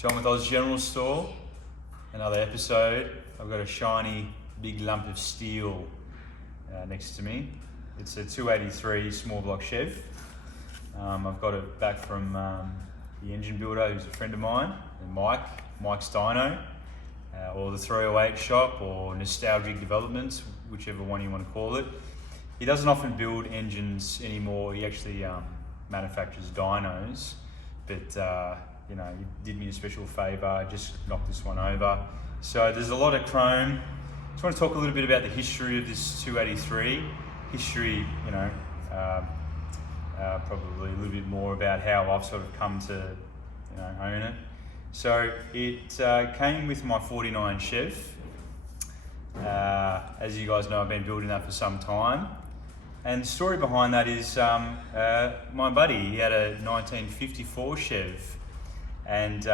John with Oz General Store, another episode. I've got a shiny big lump of steel next to me. It's a 283 small block Chev. I've got it back from the engine builder who's a friend of mine, Mike's Dyno, or the 308 shop, or Nostalgic Developments, whichever one you want to call it. He doesn't often build engines anymore. He actually manufactures dynos, but you know, he did me a special favour, just knocked this one over. So there's a lot of chrome. Just want to talk a little bit about the history of this 283. History, you know, probably a little bit more about how I've sort of come to, you know, own it. So it came with my 49 Chev. As you guys know, I've been building that for some time. And the story behind that is my buddy, he had a 1954 Chev, and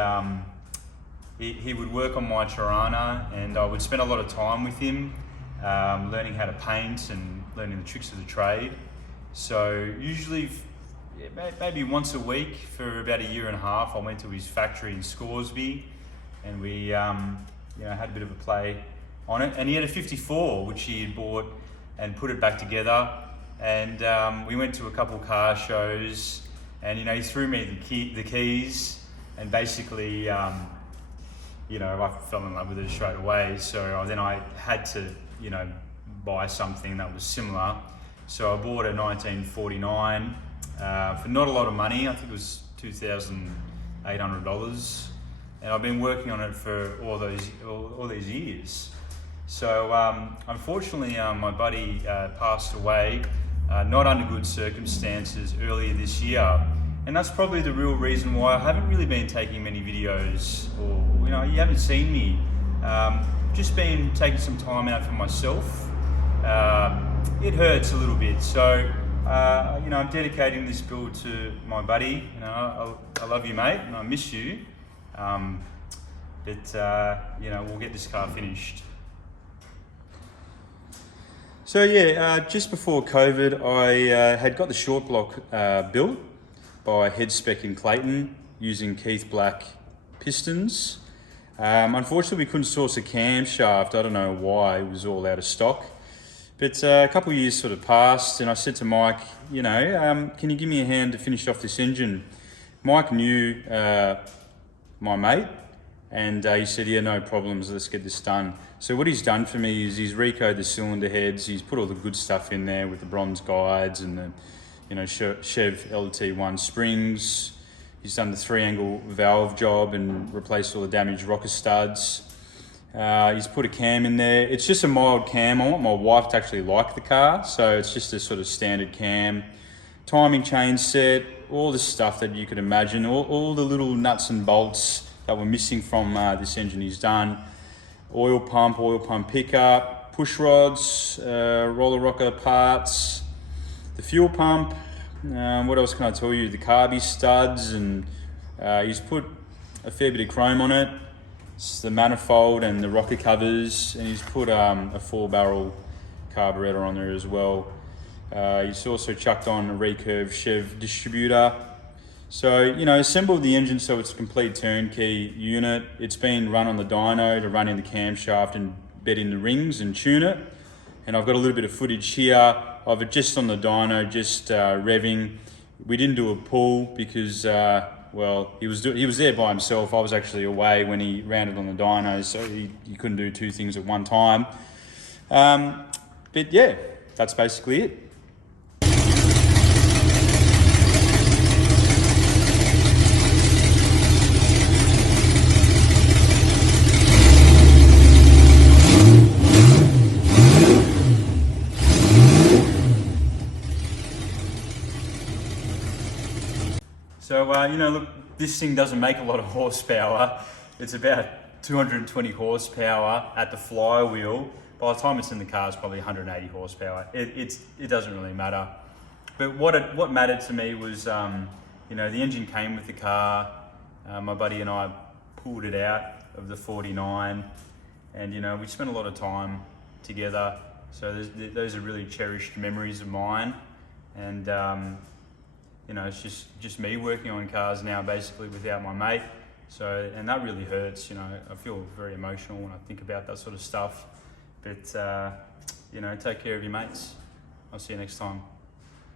he would work on my Tirana, and I would spend a lot of time with him, learning how to paint and learning the tricks of the trade. So usually, maybe once a week for about a year and a half, I went to his factory in Scoresby, and we you know, had a bit of a play on it. And he had a 54, which he had bought and put it back together. And we went to a couple car shows, and you know, he threw me the keys, and basically, you know, I fell in love with it straight away. So then I had to, you know, buy something that was similar. So I bought a 1949 for not a lot of money. I think it was $2,800, and I've been working on it for all these years. So unfortunately, my buddy passed away, not under good circumstances, earlier this year. And that's probably the real reason why I haven't really been taking many videos, or, you know, you haven't seen me. Just been taking some time out for myself. It hurts a little bit. So, you know, I'm dedicating this build to my buddy. You know, I love you, mate, and I miss you. But, you know, we'll get this car finished. So yeah, just before COVID, I had got the short block built by Headspec in Clayton using Keith Black pistons. Unfortunately, we couldn't source a camshaft. I don't know why, it was all out of stock. But a couple of years sort of passed, and I said to Mike, you know, can you give me a hand to finish off this engine? Mike knew my mate, and he said, yeah, no problems, let's get this done. So what he's done for me is he's recoated the cylinder heads, he's put all the good stuff in there with the bronze guides and the, you know, Chev LT1 springs. He's done the 3-angle valve job and replaced all the damaged rocker studs. He's put a cam in there. It's just a mild cam. I want my wife to actually like the car, so it's just a sort of standard cam. Timing chain set, all the stuff that you could imagine, all the little nuts and bolts that were missing from this engine he's done. Oil pump pickup, push rods, roller rocker parts, the fuel pump, what else can I tell you? The carby studs, and he's put a fair bit of chrome on it. It's the manifold and the rocker covers, and he's put a 4-barrel carburetor on there as well. He's also chucked on a recurve Chev distributor. So, you know, assembled the engine so it's a complete turnkey unit. It's been run on the dyno to run in the camshaft and bed in the rings and tune it. And I've got a little bit of footage here of it just on the dyno, just revving. We didn't do a pull because, well, he was there by himself. I was actually away when he ran it on the dyno, so he couldn't do two things at one time. But yeah, that's basically it. So, you know, look, this thing doesn't make a lot of horsepower. It's about 220 horsepower at the flywheel. By the time it's in the car, it's probably 180 horsepower. It doesn't really matter. But what mattered to me was, you know, the engine came with the car. My buddy and I pulled it out of the 49, and, you know, we spent a lot of time together. So those are really cherished memories of mine. And, you know, it's just me working on cars now, basically, without my mate. So, and that really hurts, you know. I feel very emotional when I think about that sort of stuff. But, you know, take care of your mates. I'll see you next time.